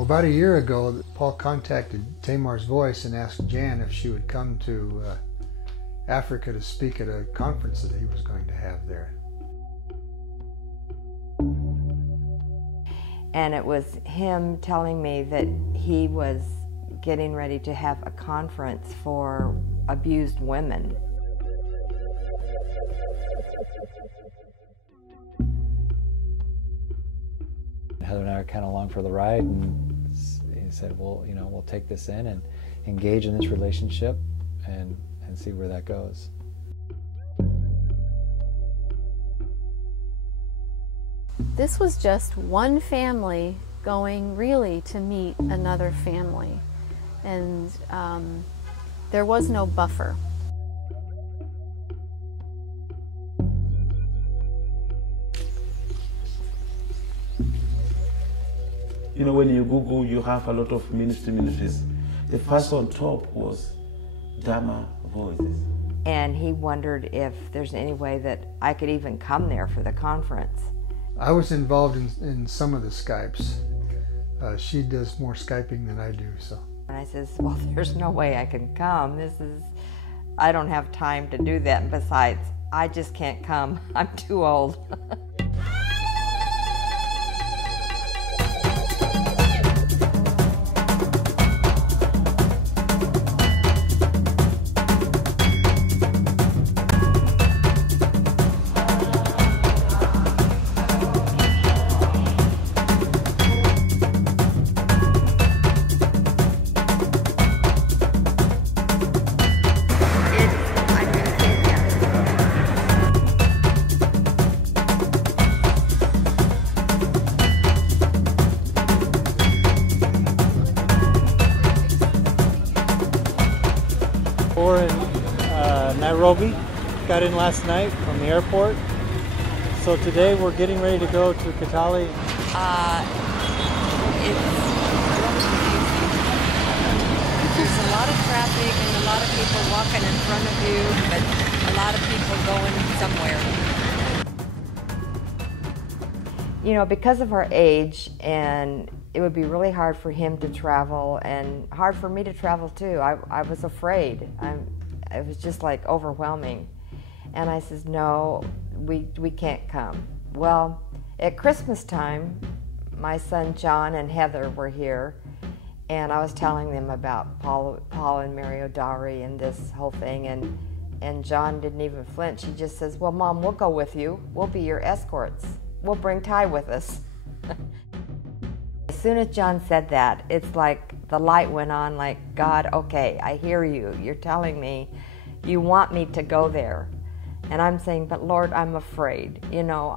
Well, about a year ago, Paul contacted Tamar's Voice and asked Jan if she would come to Africa to speak at a conference that he was going to have there. And it was him telling me that he was getting ready to have a conference for abused women. Heather and I are kind of along for the ride, and he said, well, you know, we'll take this in and engage in this relationship and see where that goes. This was just one family going really to meet another family, and there was no buffer. You know, when you Google, you have a lot of ministries. The first on top was Dharma Voices. And he wondered if there's any way that I could even come there for the conference. I was involved in some of the Skypes. She does more Skyping than I do, so. And I says, well, there's no way I can come. I don't have time to do that. And besides, I just can't come. I'm too old. We're in Nairobi, got in last night from the airport. So today we're getting ready to go to Kitale. There's a lot of traffic and a lot of people walking in front of you, but a lot of people going somewhere. You know, because of our age, and it would be really hard for him to travel and hard for me to travel too. I was afraid. It was just like overwhelming. And I says, no, we can't come. Well, at Christmas time, my son John and Heather were here, and I was telling them about Paul and Mary O'Dowry and this whole thing, and John didn't even flinch. He just says, well, Mom, we'll go with you. We'll be your escorts. We'll bring Ty with us. As soon as John said that, it's like the light went on, like, God, okay, I hear you. You're telling me you want me to go there. And I'm saying, but Lord, I'm afraid. You know,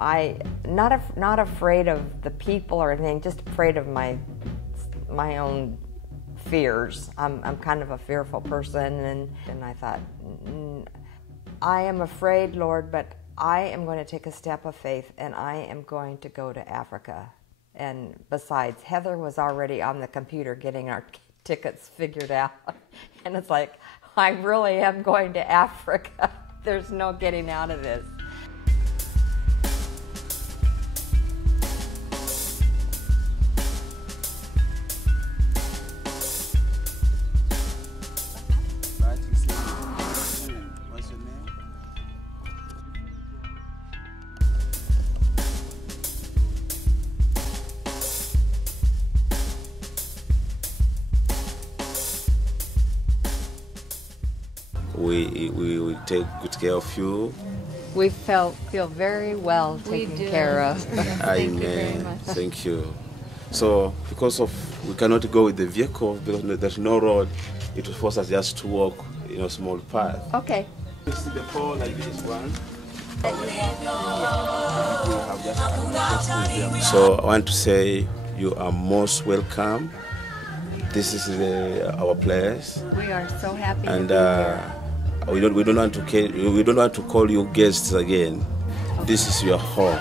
not afraid of the people or anything, just afraid of my own fears. I'm kind of a fearful person, and I thought, I am afraid, Lord, but I am going to take a step of faith, and I am going to go to Africa. And besides, Heather was already on the computer getting our tickets figured out. And it's like, I really am going to Africa. There's no getting out of this. What's your name? We take good care of you. We feel very well taken care of. Thank you very much. Thank you. So, because we cannot go with the vehicle because there's no road, it will force us just to walk in a small path. Okay. You see the pole like this one. So I want to say you are most welcome. This is our place. We are so happy and to be here. We don't want to call you guests again. Okay. This is your home.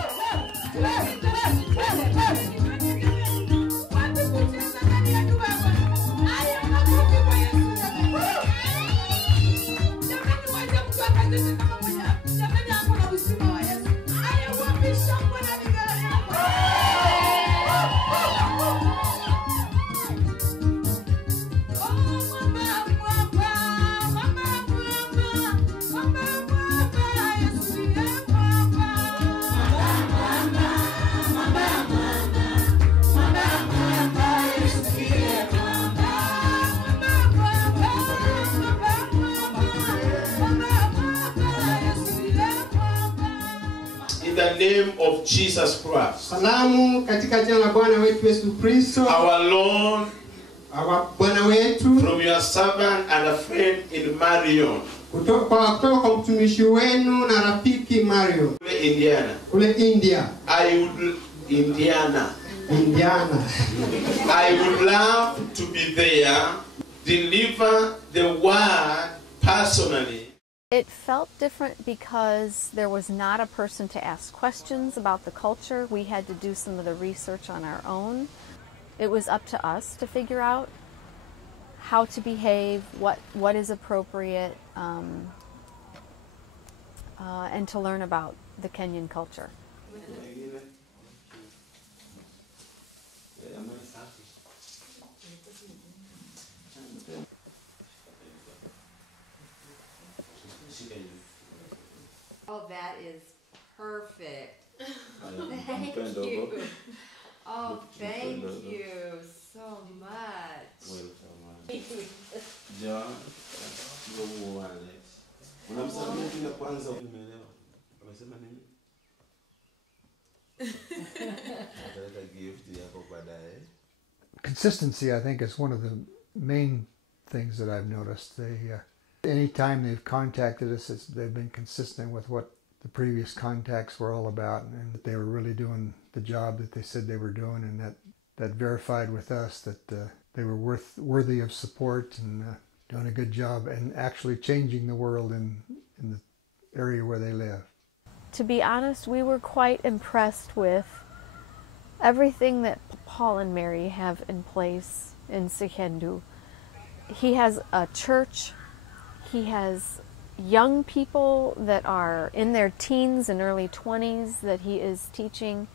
name of Jesus Christ, Salamu katika jina la Bwana wetu Yesu Kristo, our Lord, Bwana wetu, from your servant and a friend in Marion, kutoka kwa mtumishi wenu na rafiki Mario, Indiana. kule India. Indiana. I would love to be there, deliver the word personally. It felt different because there was not a person to ask questions about the culture. We had to do some of the research on our own. It was up to us to figure out how to behave, what is appropriate, and to learn about the Kenyan culture. Oh, that is perfect. Thank you. Oh, thank you so much. Consistency, I think, is one of the main things that I've noticed. Anytime they've contacted us, they've been consistent with what the previous contacts were all about, and that they were really doing the job that they said they were doing, and that verified with us that they were worthy of support and doing a good job and actually changing the world in the area where they live. To be honest, we were quite impressed with everything that Paul and Mary have in place in Sikendu. He has a church. He has young people that are in their teens and early 20s that he is teaching,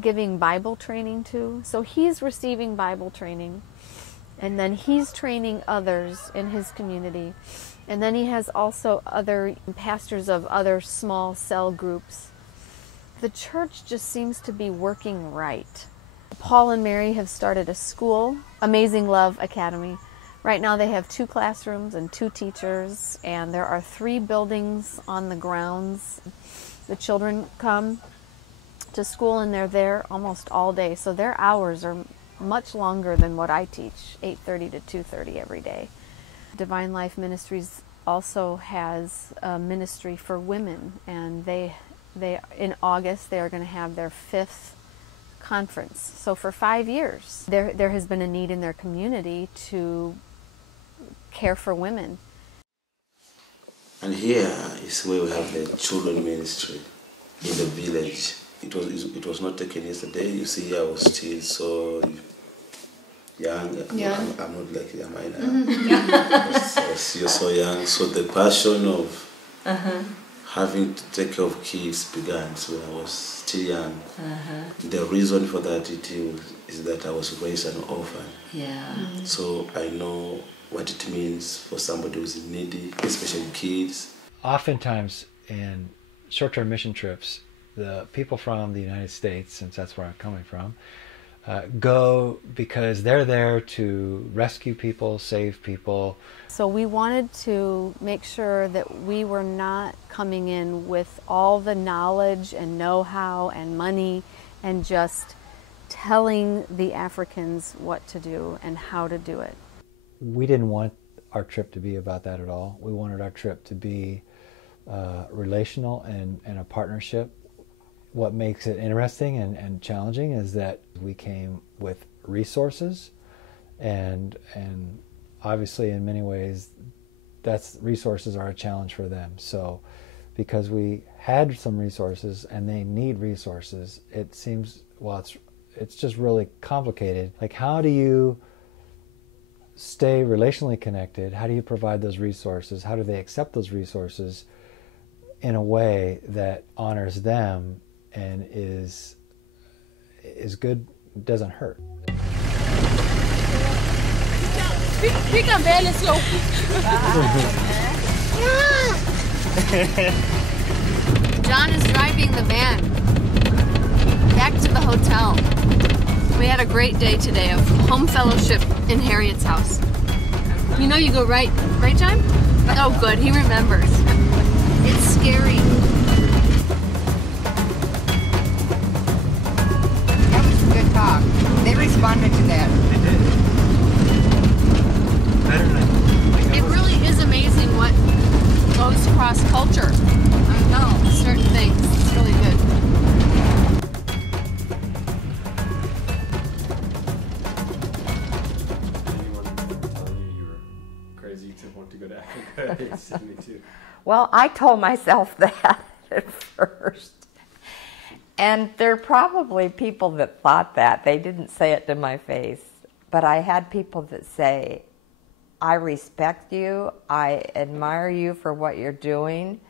giving Bible training to. So he's receiving Bible training, and then he's training others in his community. And then he has also other pastors of other small cell groups. The church just seems to be working right. Paul and Mary have started a school, Amazing Love Academy. Right now they have 2 classrooms and 2 teachers, and there are 3 buildings on the grounds. The children come to school and they're there almost all day, so their hours are much longer than what I teach, 8:30 to 2:30 every day. Divine Life Ministries also has a ministry for women, and they in August they are going to have their 5th conference. So for 5 years there has been a need in their community to care for women. And here is where we have the children ministry in the village. It was not taken yesterday. You see, I was still so young. Yeah. I'm not like am I now? You're so young. So the passion of having to take care of kids began when I was still young. The reason for that is that I was raised an orphan. Yeah. So I know what it means for somebody who's needy, especially kids. Oftentimes in short-term mission trips, the people from the United States, since that's where I'm coming from, go because they're there to rescue people, save people. So we wanted to make sure that we were not coming in with all the knowledge and know-how and money and just telling the Africans what to do and how to do it. We didn't want our trip to be about that at all. We wanted our trip to be relational and a partnership. What makes it interesting and challenging is that we came with resources, and obviously in many ways resources are a challenge for them. So because we had some resources and they need resources, it seems, well, it's just really complicated. Like, how do you stay relationally connected? How do you provide those resources? How do they accept those resources in a way that honors them and is good, doesn't hurt? John is driving the van back to the hotel. We had a great day today of home fellowship in Harriet's house. You know you go right, John? Oh good, he remembers. It's scary. responded to that. It really is amazing what goes cross culture. I know, certain things. It's really good. Well, I told myself that at first. And there are probably people that thought that. They didn't say it to my face. But I had people that say, I respect you. I admire you for what you're doing.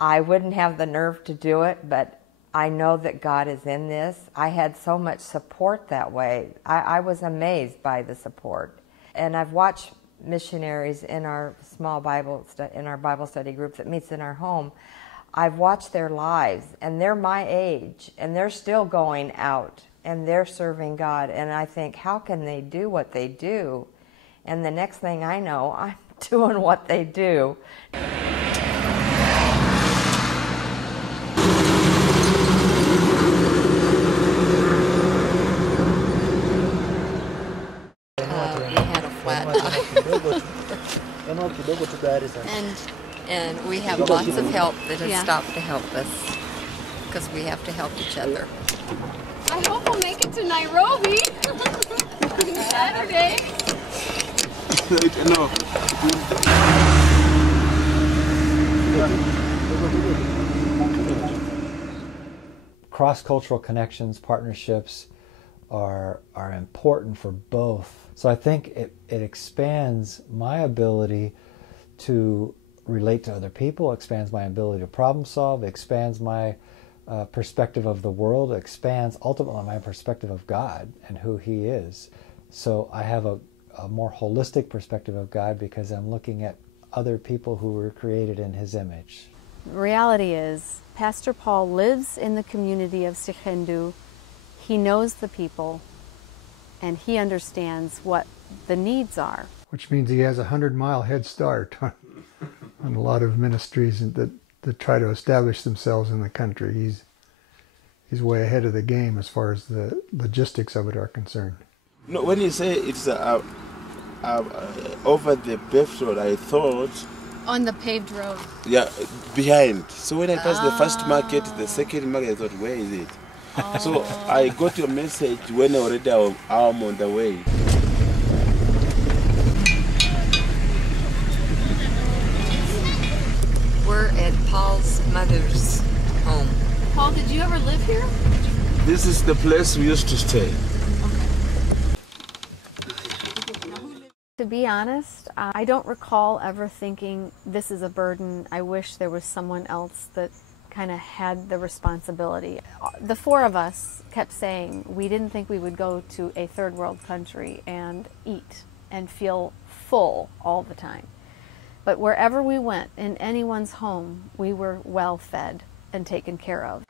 I wouldn't have the nerve to do it, but I know that God is in this. I had so much support that way. I was amazed by the support. And I've watched missionaries in our small Bible study group that meets in our home. I've watched their lives, and they're my age, and they're still going out, and they're serving God. And I think, how can they do what they do? And the next thing I know, I'm doing what they do. We had a flat and we have lots of help that has stopped to help us because we have to help each other. I hope we'll make it to Nairobi Saturday. Cross-cultural connections, partnerships are important for both. So I think it expands my ability to relate to other people, expands my ability to problem solve, expands my perspective of the world, expands ultimately my perspective of God and who He is. So I have a more holistic perspective of God because I'm looking at other people who were created in His image. The reality is, Pastor Paul lives in the community of Sikhendu. He knows the people, and he understands what the needs are. Which means he has a 100-mile head start on a lot of ministries that try to establish themselves in the country. He's way ahead of the game as far as the logistics of it are concerned. No, when you say it's over the paved road, I thought... On the paved road? Yeah, behind. So when I passed the first market, the second market, I thought, where is it? Oh. So I got your message when already I'm on the way. We're at Paul's mother's home. Paul, did you ever live here? This is the place we used to stay. To be honest, I don't recall ever thinking this is a burden. I wish there was someone else that kind of had the responsibility. The four of us kept saying we didn't think we would go to a third world country and eat and feel full all the time. But wherever we went, in anyone's home, we were well fed and taken care of.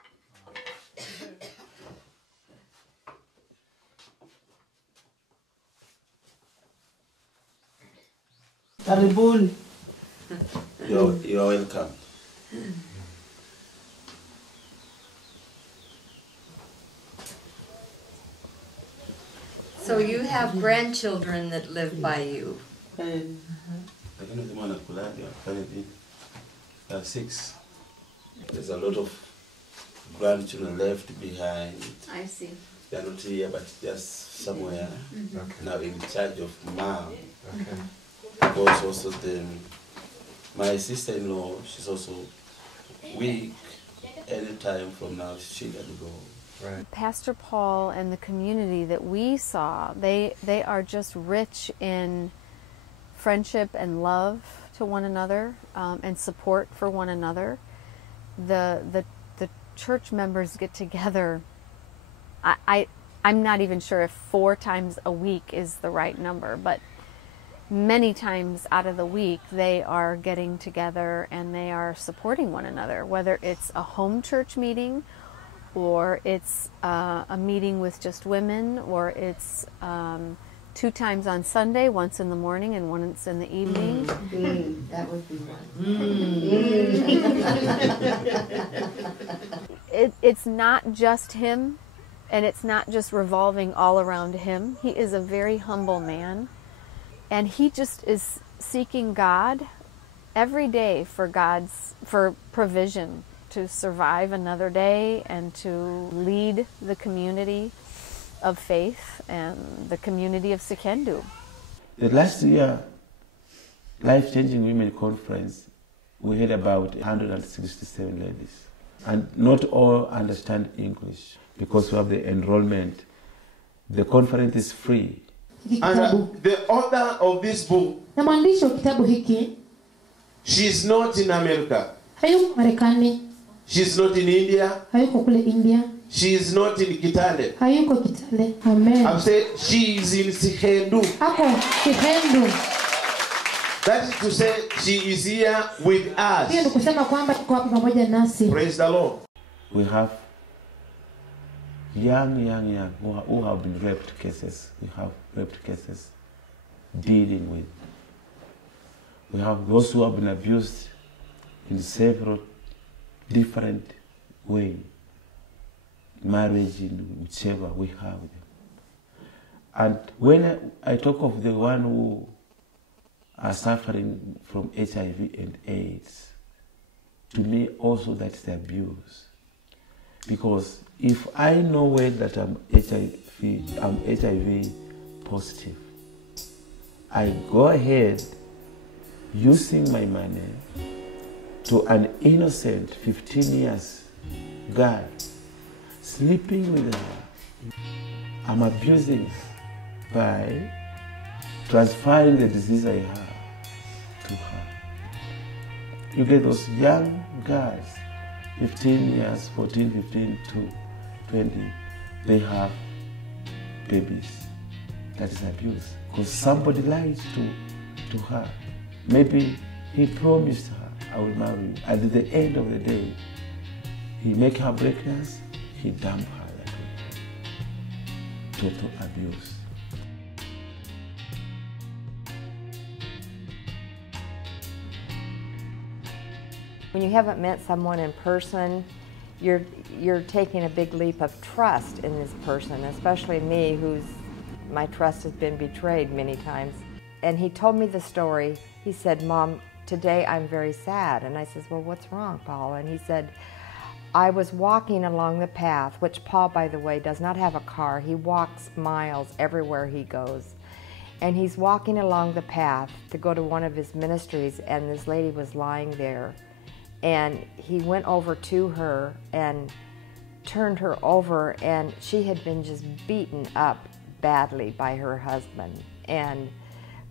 You're welcome. So you have grandchildren that live by you. Six. There's a lot of grandchildren left behind. I see. They're not here, but just somewhere. Now in charge of Mom. Because also my sister-in-law, she's also weak. Any time from now, she can go. Right. Pastor Paul and the community that we saw, they are just rich in friendship and love to one another and support for one another. The church members get together. I'm not even sure if 4 times a week is the right number, but many times out of the week they are getting together and they are supporting one another, whether it's a home church meeting or it's a meeting with just women, or it's 2 times on Sunday, once in the morning and once in the evening. That would be one. It's not just him And it's not just revolving all around him. He is a very humble man. And he just is seeking God every day for provision to survive another day and to lead the community of faith and the community of Sikendu. The last year, Life Changing Women Conference, we had about 167 ladies. And not all understand English because we have the enrollment. The conference is free. And the author of this book, she's not in America. She's not in India. She's not in Kitale. Amen. I've said she is in Sikendu. That is to say, she is here with us. Praise the Lord. We have young who have been raped cases. We have raped cases dealing with. We have those who have been abused in several different ways. Marriage, in whichever we have them. And when I talk of the one who are suffering from HIV and AIDS, to me also that's the abuse. Because if I know when that I'm HIV positive, I go ahead using my money to an innocent 15 years girl, sleeping with her. I'm abusing by transferring the disease I have to her. You get those young girls, 15 years, 14, 15 to 20, they have babies. That is abuse. Because somebody lied to her. Maybe he promised her, I will marry you. And at the end of the day, he make her pregnant, he dump her that way. Total abuse. When you haven't met someone in person, you're taking a big leap of trust in this person, especially me, my trust has been betrayed many times. And he told me the story. He said, "Mom, today I'm very sad." And I says, "Well, what's wrong, Paul?" And he said, "I was walking along the path," which Paul, by the way, does not have a car. He walks miles everywhere he goes. And he's walking along the path to go to one of his ministries, and this lady was lying there. And he went over to her and turned her over, and she had been just beaten up badly by her husband. And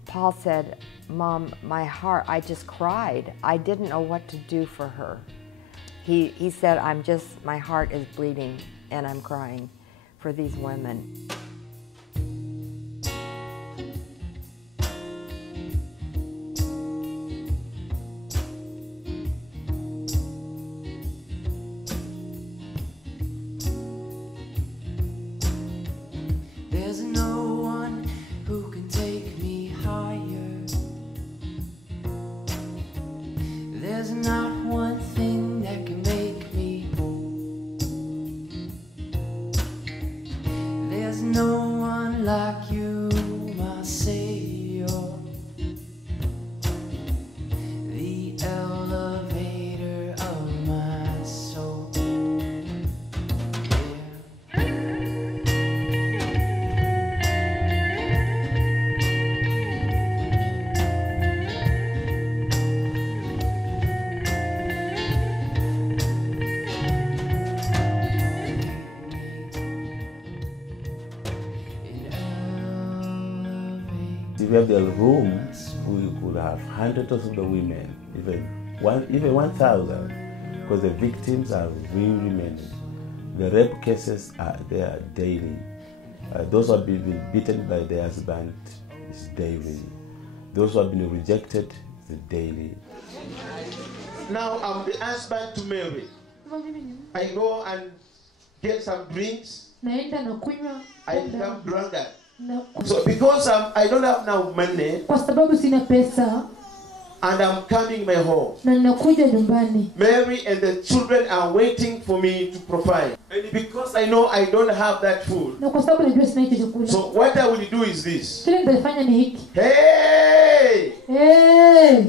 Paul said, "Mom, my heart," I just cried. I didn't know what to do for her. He said, my heart is bleeding and I'm crying for these women. There's no one who can take me higher. There's not one thing that can make me whole. There's no one like you, my Savior. The elevator of my soul. If we have the room, we could have hundreds of the women, even 1,000, because the victims are really many. The rape cases are there daily. Those who have been beaten by their husband is daily. Those who have been rejected is daily. Now I'm the husband to Mary. I go and get some drinks. I become drunkard. So because I don't have now money, and I'm coming my home. Na ninakuja nyumbani. Mary and the children are waiting for me to provide. And because I know I don't have that food, Na kwa sababu najua sina hicho chakula. so what I will do is this. Kile nitafanya ni hiki. Hey! Hey!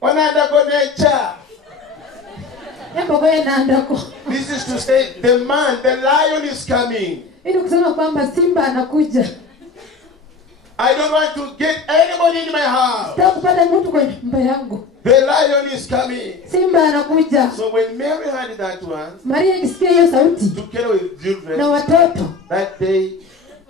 Wanaenda konecha. Hebu ngoja naandako. This is to say the lion is coming. Ili kusema kwamba simba anakuja. I don't want to get anybody in my house. Sitaki kupata mtu kwenye nyumba yangu. The lion is coming. Simba anakuja. So when Mary heard that one, Maria akisikia hiyo sauti, together with children, na watoto, that day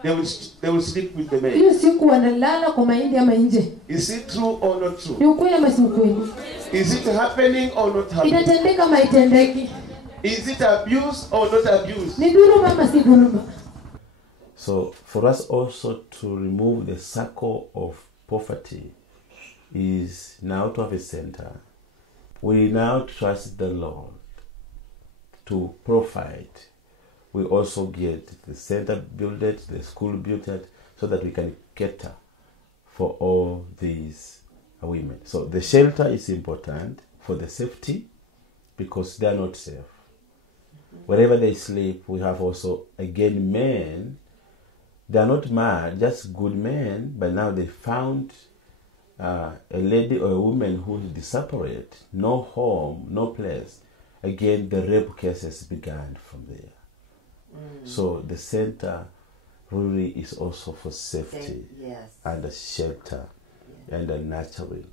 they will sleep with the maid. hiyo siku wanalala kwa mahindi ama nje. Is it true or not true? Ni ukweli ama si ukweli? Is it happening or not happening? Inatendeka ama haitendeki? Is it abuse or not abuse? Ni dhuluma ama si dhuluma? So for us also to remove the circle of poverty is now to have a center. We now trust the Lord to provide. We also get the center built, the school built, so that we can cater for all these women. So the shelter is important for the safety because they are not safe. Wherever they sleep, we have also, again, men. They are not mad, just good men, but now they found a lady or a woman who is separate, no home, no place. Again, the rape cases began from there. So the center really is also for safety, yes, and a shelter, and a nurturing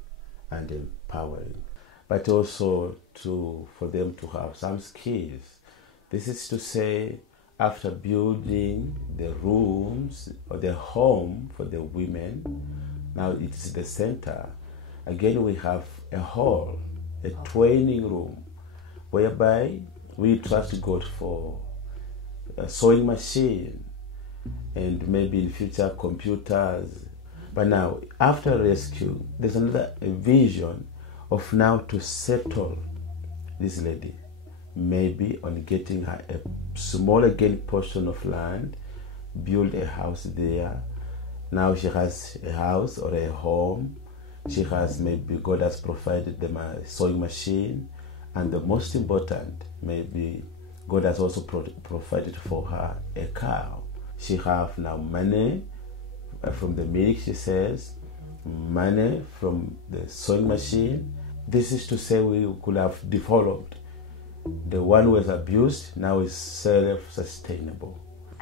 and empowering, but also for them to have some skills. This is to say, after building the rooms or the home for the women, now it is the center. Again, we have a hall, a training room, whereby we trust God for a sewing machine and maybe in future computers. But now, after rescue, there's another vision of now to settle this lady, maybe on getting her a small again portion of land, build a house there. Now she has a house or a home. She has, maybe God has provided them a sewing machine, and the most important, maybe God has also provided for her a cow. She have now money from the milk, she says, money from the sewing machine. This is to say we could have developed. The one who was abused now is self-sustainable.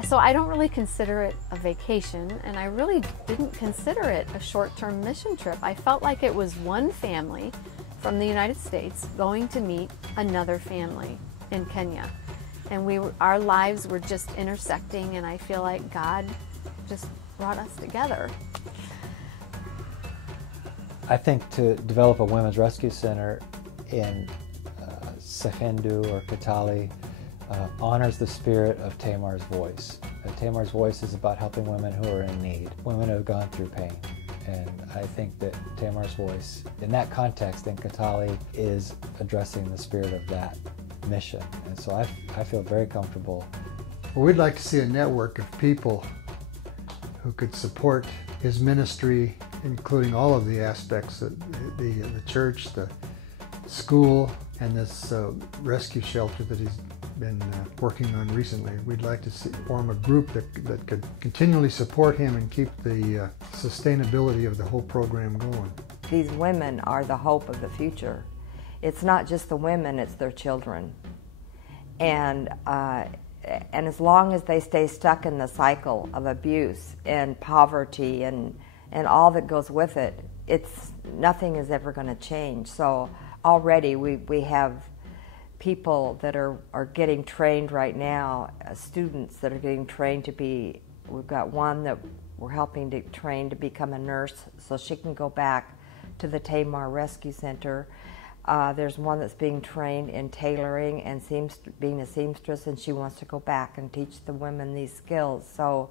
So I don't really consider it a vacation, and I really didn't consider it a short-term mission trip. I felt like it was one family from the United States going to meet another family in Kenya. And our lives were just intersecting, and I feel like God just brought us together. I think to develop a women's rescue center in Sehendu or Kitale honors the spirit of Tamar's voice. Tamar's voice is about helping women who are in need, women who have gone through pain. And I think that Tamar's voice, in that context, in Kitale, is addressing the spirit of that mission. And so I feel very comfortable. Well, we'd like to see a network of people who could support his ministry, including all of the aspects, the church, the school, and this rescue shelter that he's been working on recently. We'd like to form a group that could continually support him and keep the sustainability of the whole program going. These women are the hope of the future. It's not just the women, it's their children. And as long as they stay stuck in the cycle of abuse and poverty and all that goes with it, nothing is ever going to change. So already we have people that are getting trained right now, students that are getting trained to be, we've got one that we're helping to train to become a nurse so she can go back to the Tamar Rescue Center. There's one that's being trained in tailoring and being a seamstress, and she wants to go back and teach the women these skills. So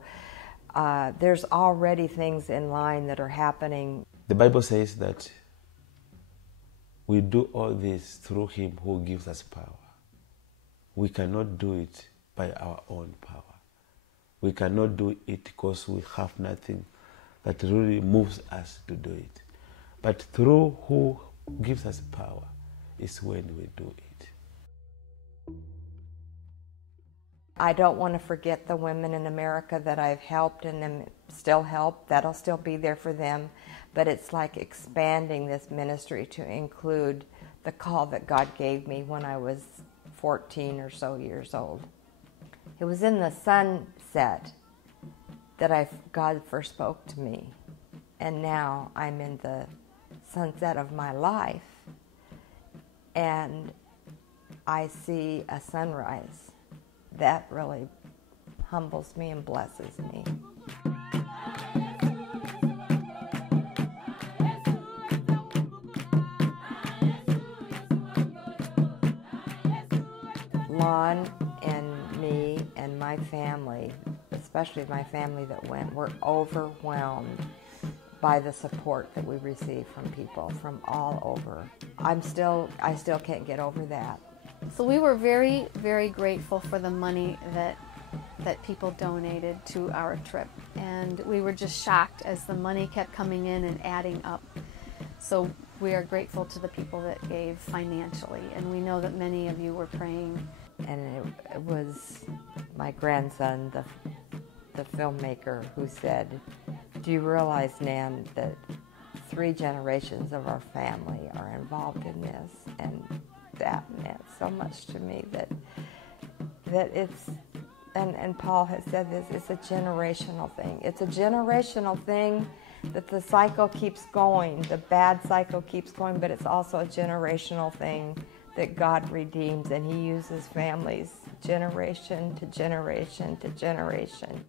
there's already things in line that are happening. The Bible says that we do all this through him who gives us power. We cannot do it by our own power. We cannot do it because we have nothing that really moves us to do it. But through who gives us power is when we do it. I don't want to forget the women in America that I've helped and them still help. That'll still be there for them. But it's like expanding this ministry to include the call that God gave me when I was 14 or so years old. It was in the sunset that God first spoke to me. And now I'm in the sunset of my life. And I see a sunrise. That really humbles me and blesses me. Lon and me and my family, especially my family that went, were overwhelmed by the support that we received from people from all over. I still can't get over that. So we were very, very grateful for the money that people donated to our trip. And we were just shocked as the money kept coming in and adding up. So we are grateful to the people that gave financially. And we know that many of you were praying. And it was my grandson, the filmmaker, who said, "Do you realize, Nan, that 3 generations of our family are involved in this?" And that meant so much to me that it's, and Paul has said this, it's a generational thing. It's a generational thing that the cycle keeps going, the bad cycle keeps going, but it's also a generational thing that God redeems, and He uses families generation to generation to generation.